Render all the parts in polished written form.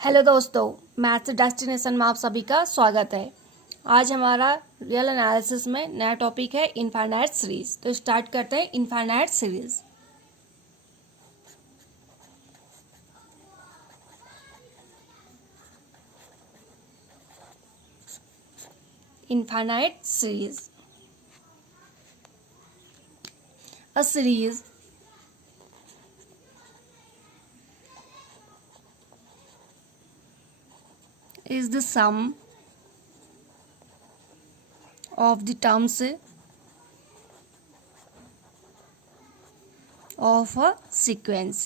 Hello दोस्तों, maths destination में आप सभी का स्वागत है। आज हमारा रियल एनालिसिस में नया टॉपिक है इनफाइनाइट सीरीज। तो स्टार्ट करते हैं infinite series. Infinite series, a series is the sum of the terms of a sequence।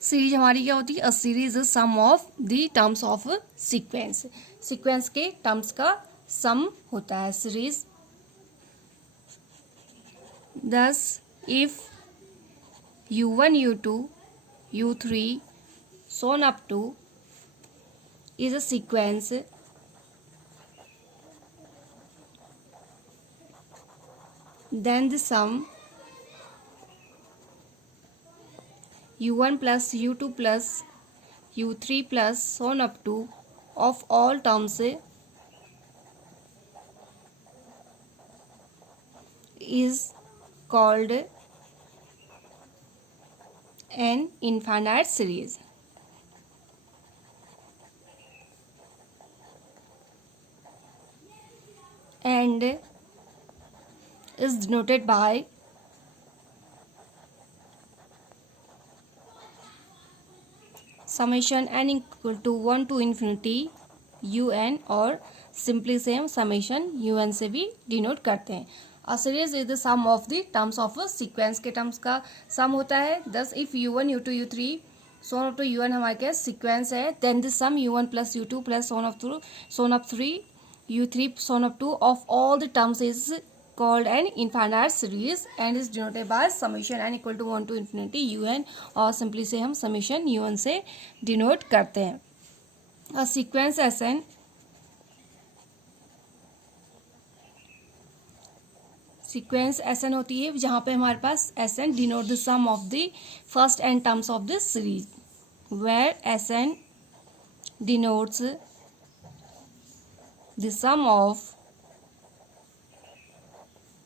Series हमारी क्या होती है? A series is sum of the terms of sequence. Sequence के टर्म्स का सम होता है series. thus if u1 u2 u3 so on up to is a sequence, then the sum u1 plus u2 plus u3 plus so on up to of all terms is called an infinite series। and is denoted by summation n equal to 1 to infinity un, और simply से हम summation un से भी denote करते हैं। A series is the sum of the terms of sequence के terms का sum होता है। Thus if u1 u2 u3 Son of to un हमारे क्या सीक्वेंस है, then the sum u1 plus u2 plus so on up 3 u3 Son up 2 of all the terms is called an infinite series and is denoted by summation n equal to 1 to infinity un, और simply से हम summation un से denote करते हैं। a sequence sn sequence S N होती है जहाँ पे हमारे पास S N denote the sum of the first N terms of the series, where S N denotes the sum of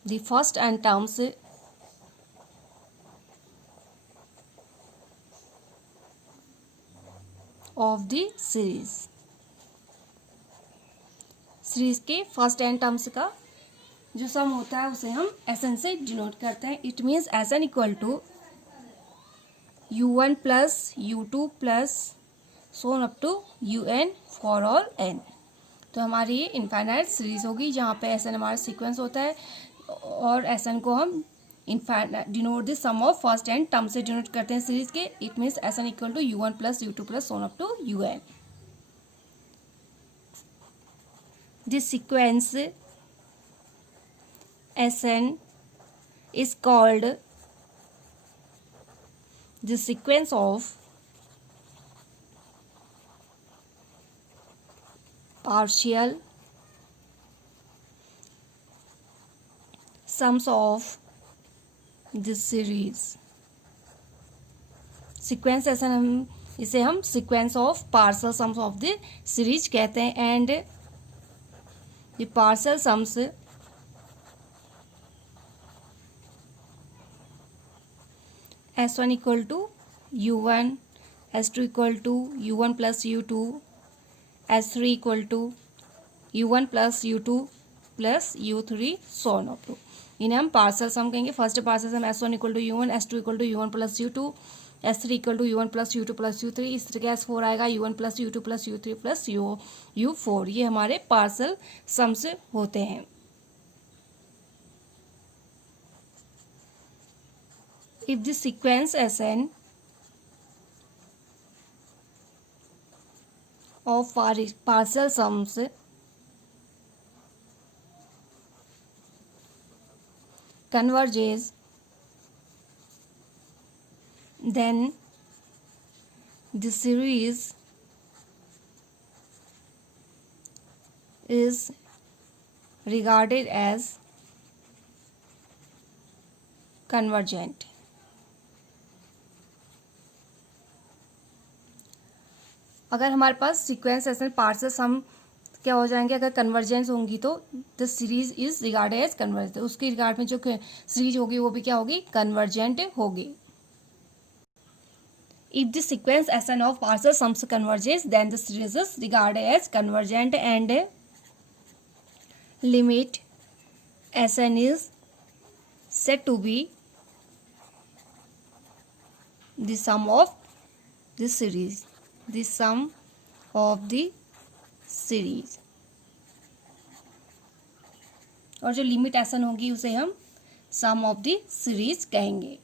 the first n terms of the series। Series के first n terms का जो सम होता है उसे हम Sn से denote करते हैं। It means Sn equal to u1 plus u2 plus so on up to un for all n। तो हमारी ये इनफाइनाइट सीरीज होगी जहाँ पे Sn हमारा सीक्वेंस होता है और Sn को हम infinite denote the sum of first n term से डिनोट करते हैं सीरीज के। It means Sn equal to u1 plus u2 plus so on up to un। This sequence Sn is called the sequence of partial sums of this series। Sequence ऐसा इसे हम sequence of partial sums of the series कहते हैं। And the partial sums S1 equal to u1, S2 equal to u1 plus u2, S3 equal to u1 plus u2 plus u3 Son of टू। इन्हें हम partial sum कहेंगे। First partial sum S1 equal to u1, S2 equal to u1 plus u2, S3 equal to u1 plus u2 plus u3। इस तरह S4 आएगा u1 plus u2 plus u3 plus u4। ये हमारे partial sums होते हैं। If the sequence Sn of partial sums converges, then the series is regarded as convergent। अगर हमारे पास sequence S n partial sum क्या हो जाएंगे, अगर कन्वर्जेंस होंगी तो the series is regarded as convergent, उसके रिगार्ड में जो सीरीज होगी वो भी क्या होगी, कन्वर्जेंट होगी. If the sequence Sn of partial sums converges, then the series is regarded as convergent and limit Sn is said to be the sum of the series. The sum of the series. और जो limit Sn होगी उसे हम सम of the series कहेंगे.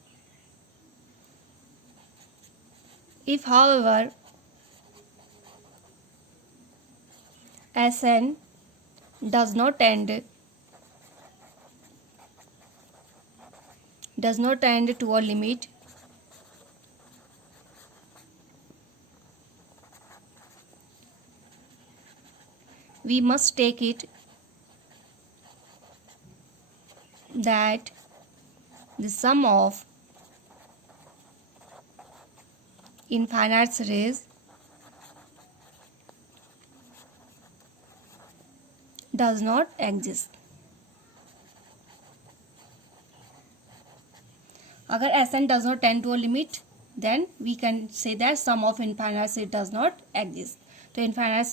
If, however, Sn does not tend to a limit, we must take it that the sum of infinite series does not exist. अगर Sn does not tend to a limit, then we can say that sum of infinite series does not exist. तो infinite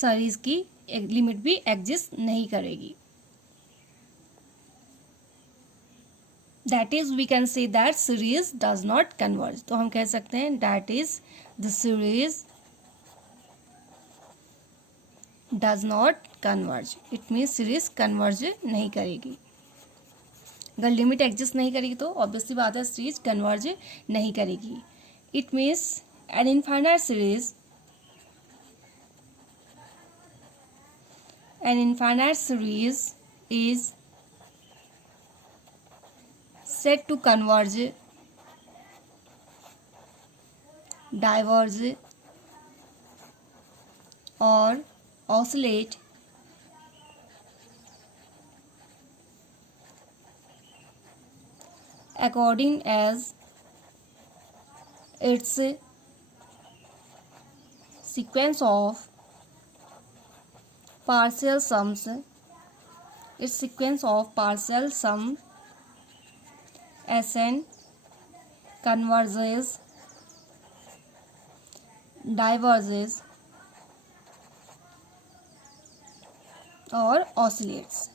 series की एक limit भी exist नहीं करेगी. That is, we can say that series does not converge. तो हम कह सकते हैं that is the series does not converge. It means series converge नहीं करेगी. अगर लिमिट एग्जिस्ट नहीं करेगी तो ऑब्वियसली बात है सीरीज कन्वर्ज नहीं करेगी. It means an infinite series is said to converge, diverge or oscillate according as its sequence of partial sums Sn converges, diverges और oscillates.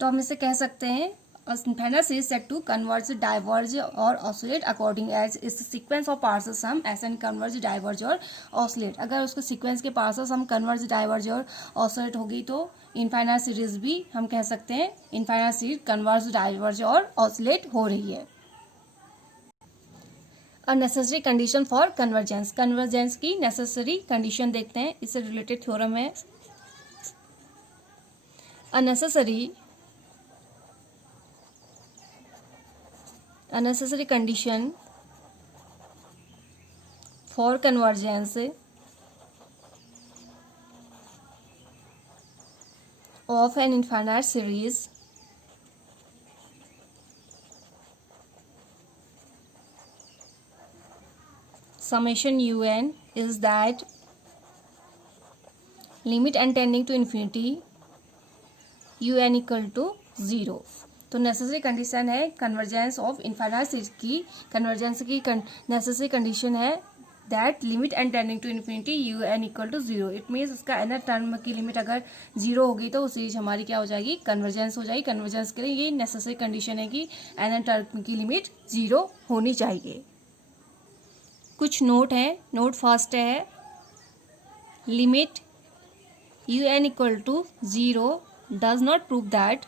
तो हम इसे कह सकते हैं infinite series set to converge, diverge और oscillate according as इस sequence of partial sum Sn converge, diverge और oscillate. अगर उसके sequence के partial sum converge, diverge और oscillate होगी तो infinite series भी हम कह सकते हैं infinite series converge, diverge और oscillate हो रही है. A necessary condition for convergence. Convergence की necessary condition देखते हैं, इससे related theorem है. A necessary condition for convergence of an infinite series summation un is that limit n tending to infinity un equal to 0. तो necessary condition है convergence of infinite series की, convergence की necessary condition है that limit n tending to infinity u n equal to 0. It means उसका n term की limit अगर 0 होगी तो सीरीज हमारी क्या हो जाएगी, कन्वर्जेंस हो जाएगी. कन्वर्जेंस के लिए ये नेसेसरी कंडीशन है कि एन टर्म की लिमिट 0 होनी चाहिए. कुछ नोट है. नोट फर्स्ट है limit u n equal to 0 does not prove that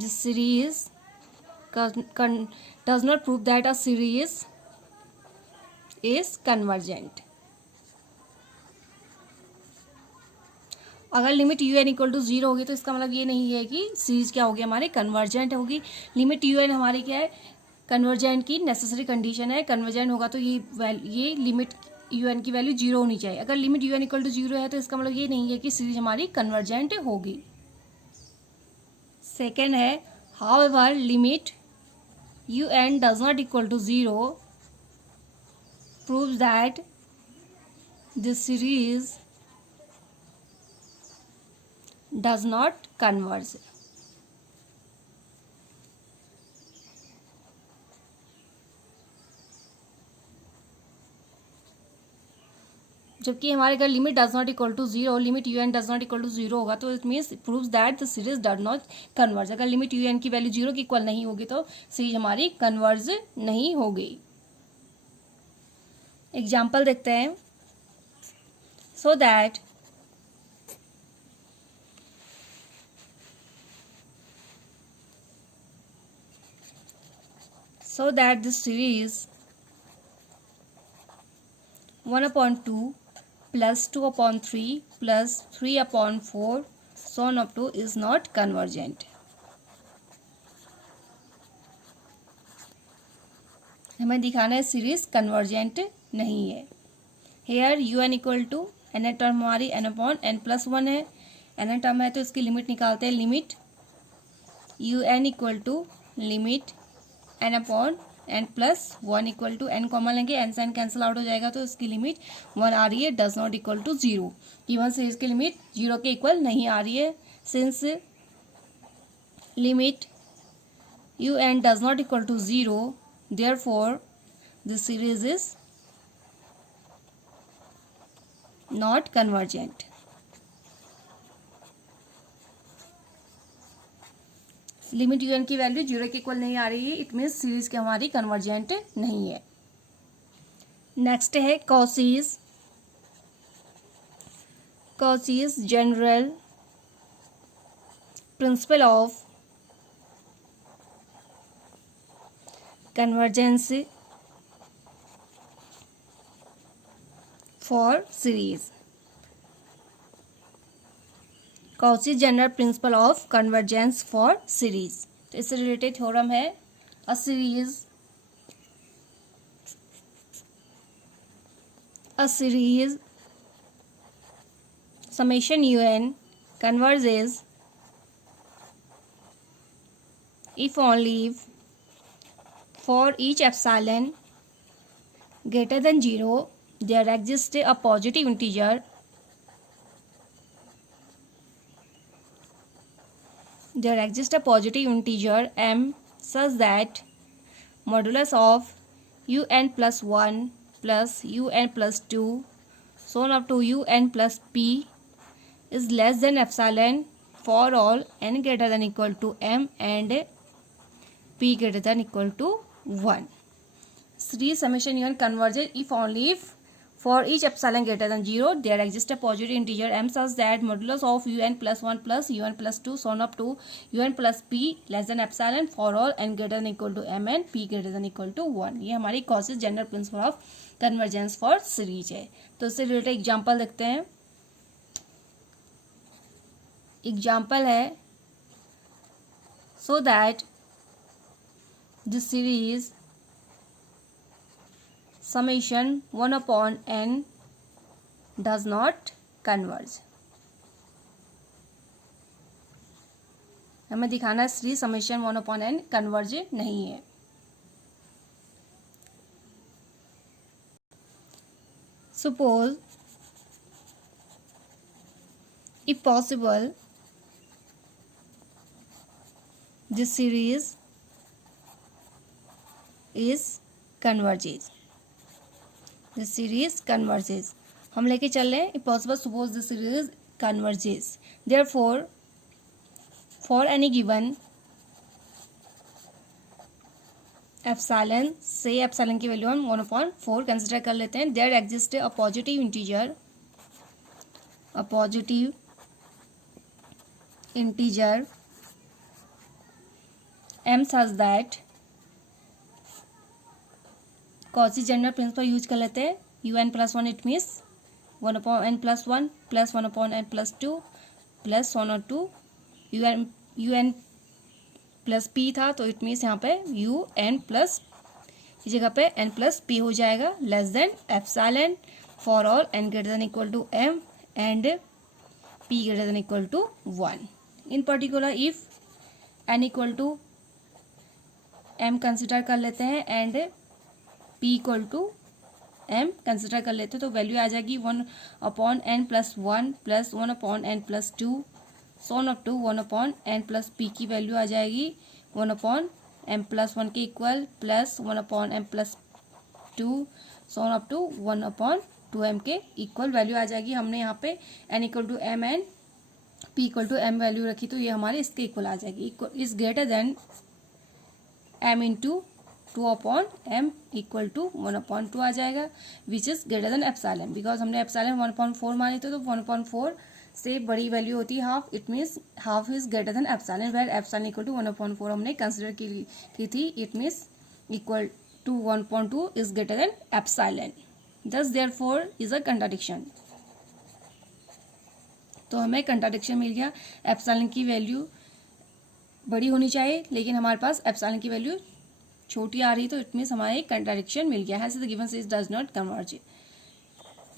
this series does not prove that a series is convergent. अगर limit u n equal to 0 होगी तो इसका मतलब ये नहीं है कि सीरीज क्या होगी हमारी कन्वर्जेंट होगी. लिमिट यू एन हमारी क्या है, कन्वर्जेंट की नेसेसरी कंडीशन है. कन्वर्जेंट होगा तो ये लिमिट यू एन की वैल्यू 0 होनी चाहिए. अगर limit u n equal to 0 है तो इसका मतलब ये नहीं है कि सीरीज हमारी कन्वर्जेंट होगी. सेकेंड है however limit u n does not equal to 0 proves that this series does not converge. जबकि हमारे अगर limit does not equal to 0, limit u n does not equal to 0 होगा तो it means proves that the series does not converge. अगर limit u n की value 0 के equal नहीं होगी तो सीरीज हमारी कन्वर्ज नहीं होगी। एग्जाम्पल देखते हैं। So that this series 1/2 plus 2/3 plus 3/4 so on up to is not convergent। हमें दिखाना है सीरीज कन्वर्जेंट नहीं है। Here u n equal to n term हमारी n/n+1 है। एन टर्म है तो इसकी लिमिट निकालते हैं। Limit u n equal to limit n/n+1 equal to n common लेंगे, n से n कैंसिल आउट हो जाएगा तो इसकी लिमिट 1 आ रही है, does not equal to 0। Given series की लिमिट 0 के इक्वल नहीं आ रही है। Since limit u n does not equal to 0 therefore this series is not convergent. Limit u n की वैल्यू 0 के इक्वल नहीं आ रही है, इट मीन्स सीरीज की हमारी कन्वर्जेंट नहीं है। नेक्स्ट है Cauchy's. Cauchy's general principle of convergence for series. Cauchy general principle of convergence for series. तो इससे रिलेटेड थ्योरम है a series summation un converges if only for each epsilon greater than 0 there exists a positive integer m such that modulus of un plus 1 plus un plus 2 so on up to un plus p is less than epsilon for all n greater than equal to m and p greater than equal to 1. Series summation un converges if only if for each epsilon greater than 0 there exists a positive integer m such that modulus of un plus 1 plus un plus 2 so on up to un plus p less than epsilon for all n greater than equal to m and p greater than equal to 1. ये हमारी causes general principle of convergence for series है। तो इससे related example देखते हैं। Example है so that this series summation 1/n does not converge। हमें दिखाना है सीरीज समेशन 1/n कन्वर्ज नहीं है। Suppose if possible this series is converges। This series converges हम लेके चल रहे हैं। If possible suppose this series converges therefore for any given epsilon से एप्सिलॉन की वैल्यू हम 1/4 कंसिडर कर लेते हैं। There exist a positive integer m such that Cauchy general principle use कर लेते हैं। un plus 1 it means 1/n plus 1 plus 1/n plus 2 plus 1/2 un plus p था तो इट मीन्स यहाँ पे un प्लस की जगह पे n प्लस p हो जाएगा less than epsilon for all n greater than equal to m and p greater than equal to 1। In particular if n equal to m consider कर लेते हैं and p equal to m consider कर लेते हैं, तो value आ जाएगी 1/n+1 plus 1/n+2 Son up to 1/n+p की value आ जाएगी 1/m+1 के equal plus 1/m+2 so on up to 1/2m के इक्वल वैल्यू आ जाएगी। हमने यहाँ पे n equal to m and p equal to m value रखी, तो ये हमारे इसके इक्वल आ जाएगी। Is greater than m into 2/m equal to 1/2 आ जाएगा, which is greater than epsilon, because हमने एप्सिलॉन 1/4 मानी थी, तो 1/4 से बड़ी वैल्यू होती है half, it means half is greater than epsilon, where epsilon equal to 1/4 हमने कंसिडर की थी, it means equal to 1/2 is greater than epsilon, thus therefore is a contradiction. तो हमें कंट्राडिक्शन मिल गया, एप्सिलॉन की वैल्यू बड़ी होनी चाहिए लेकिन हमारे पास एप्सिलॉन की वैल्यू छोटी आ रही, तो इट मीन्स हमारे कंट्राडिक्शन मिल गया है। The given series does not converge,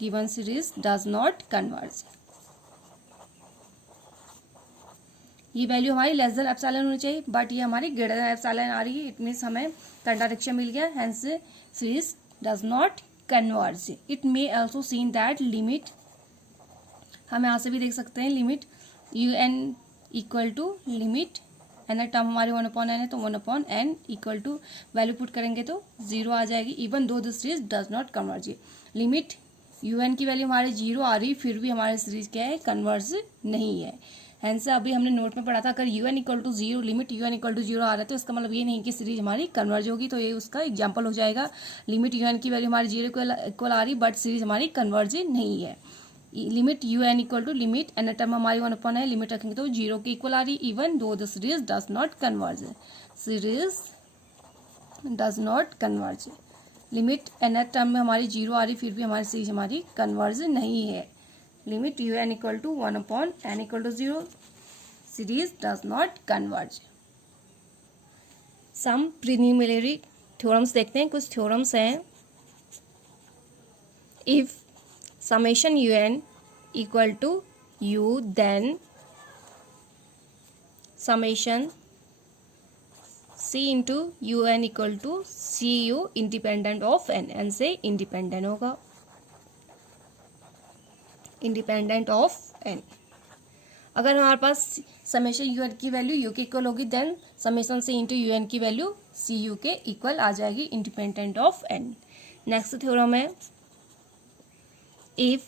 given series does not converge. ये वैल्यू हमारी लेस देन एप्सिलॉन होनी चाहिए, बट ये हमारी ग्रेटर देन एप्सिलॉन आ रही है, इट मीन्स हमें कंट्राडिक्शन मिल गया, hence series does not converge. It may also seen that limit, हम यहाँ से भी देख सकते हैं limit un equal to limit n term हमारी 1/n है, तो 1/n equal to value put करेंगे तो 0 आ जाएगी, even though this series does not converge. Limit un की वैल्यू हमारे 0 आ रही, फिर भी हमारे सीरीज क्या है, कन्वर्ज नहीं है। हेंस अभी हमने नोट में पढ़ा था, अगर un equal to 0, limit un equal to 0 आ रहा है, तो इसका मतलब ये नहीं कि सीरीज हमारी कन्वर्ज होगी, तो ये उसका एग्जाम्पल हो जाएगा। लिमिट un की वैल्यू हमारी 0 इक्वल आ रही, बट सीरीज हमारी कन्वर्ज नहीं है। Limit un equal to limit n term हमारी 1/n है, लिमिट रखेंगे तो 0 के इक्वल आ रही, even though the series does not converge, series does not converge. Limit n term में हमारी 0 आ रही, फिर भी हमारी सीरीज हमारी कन्वर्ज नहीं है। Limit un equal to 1/n equal to 0, series does not converge. Some preliminary theorems देखते हैं, कुछ थ्योरम्स हैं। If summation un equal to u, then summation c into un equal to cu independent of n से independent होगा, independent of n। अगर हमारे पास summation un की वैल्यू u के इक्वल होगी, then summation c into un की value cu के इक्वल आ जाएगी, independent of n। Next theorem है, if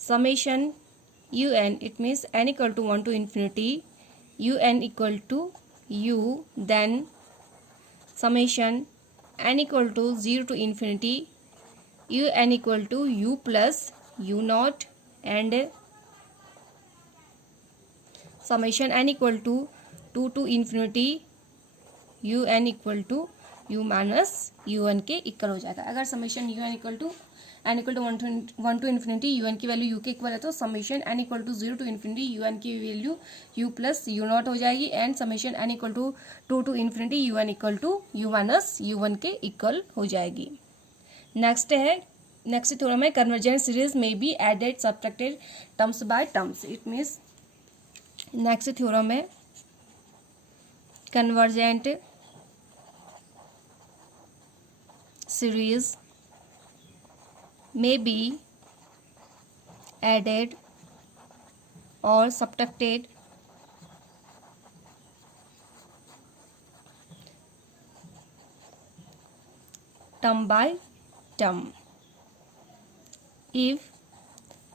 summation un, it means n equal to 1 to infinity un equal to u, then summation n equal to 0 to infinity un equal to u plus u naught, and summation n equal to 2 to infinity un equal to u minus un के equal हो जाएगा। अगर summation un equal to n equal to 1 to infinity un की value u के equal है, तो summation n equal to 0 to infinity un की value u plus u nought हो जाएगी, and summation n equal to 2 to infinity un equal to u minus u1 के equal हो जाएगी। नेक्स्ट थ्योरम है, कन्वर्जेंट सीरीज में be added subtracted terms bye terms. It means next theorem है, convergent series may be added or subtracted term by term if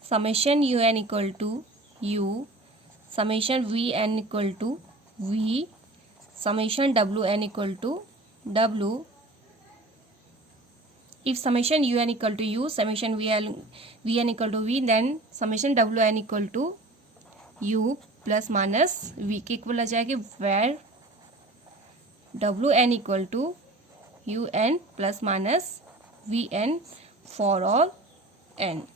summation un equal to u, summation vn equal to v, summation wn equal to w, if summation un equal to u, summation vn equal to v, then summation wn equal to u plus minus v के equal आ जाएगी, where wn equal to un plus minus vn for all n.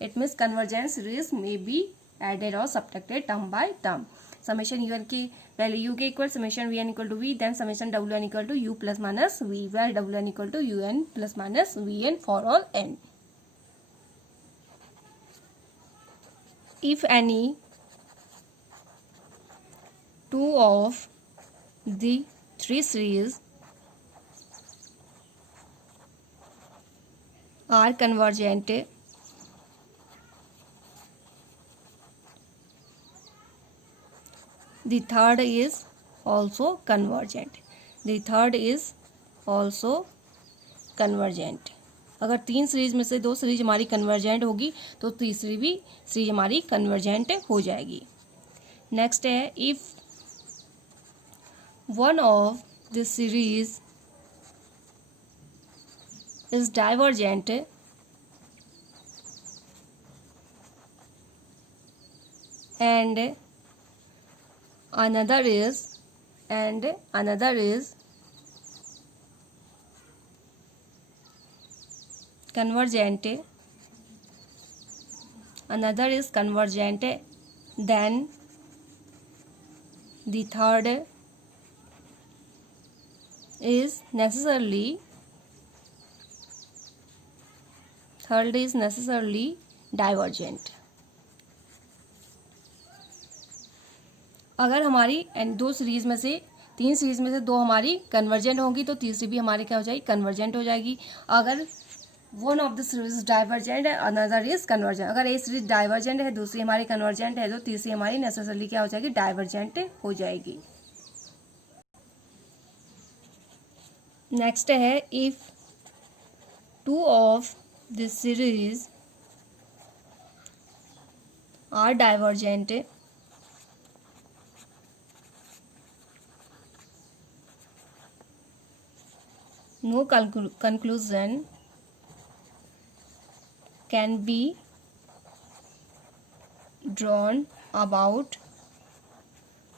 It means convergent series may be added or subtracted term by term. Summation un की value u के equal, summation vn equal to v, then summation wn equal to u plus minus v, where wn equal to un plus minus vn for all n. If any 2 of the 3 series are convergent, the third is also convergent. The third is also convergent. अगर 3 series में से 2 series हमारी convergent होगी तो तीसरी भी series हमारी convergent हो जाएगी. नेक्स्ट है, if one of the series is divergent and another is convergent, then the third is necessarily divergent. अगर हमारी दो सीरीज में से 3 सीरीज में से 2 हमारी कन्वर्जेंट होंगी तो तीसरी भी हमारी क्या हो जाएगी, कन्वर्जेंट हो जाएगी. अगर one of the series divergent है, अनदर इज कन्वर्जेंट. अगर एक सीरीज डाइवर्जेंट है, दूसरी हमारी कन्वर्जेंट है, तो तीसरी हमारी नेसेसरली क्या हो जाएगी, डाइवर्जेंट हो जाएगी. नेक्स्ट है, if 2 of the series are divergent no conclusion can be drawn about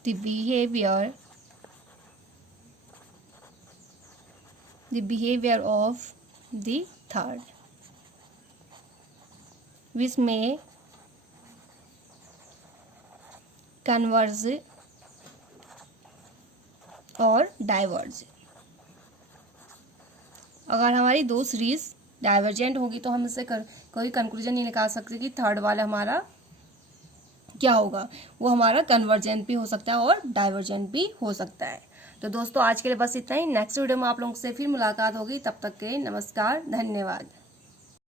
the behavior of the third, which may converge or diverge. अगर हमारी 2 सीरीज डाइवर्जेंट होगी तो हम इससे कोई कंक्लूजन नहीं निकाल सकते कि थर्ड वाला हमारा क्या होगा. वो हमारा कन्वर्जेंट भी हो सकता है और डाइवर्जेंट भी हो सकता है. तो दोस्तों आज के लिए बस इतना ही. नेक्स्ट वीडियो में आप लोगों से फिर मुलाकात होगी. तब तक के नमस्कार, धन्यवाद.